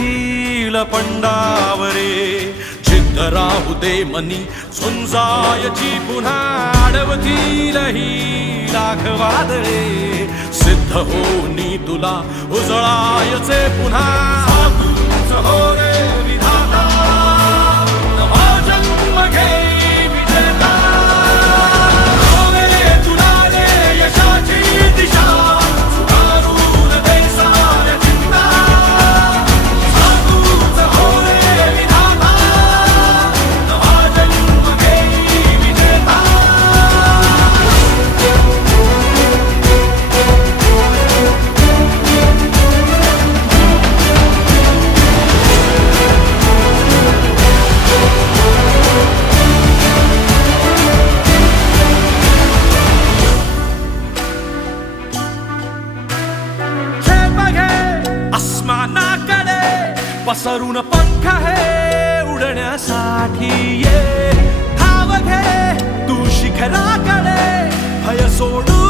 hill पंडावरे जिद्द राहू दे मनी झुंजायची पुन्हा अडवतील ही लाख वादळे सिद्ध होनी तुला उजळायचे पुन्हा साधूच हो रे विधाता नवा जन्म घे विजेता हो रे तुला रे यशाची दिशा सुधारून दे साऱ्या चिंता साधूच हो रे विधाता नवा जन्म घे विजेता पसरून पंख है उडण्यासाठी ये धाव घे तू शिखराकडे भय सोडू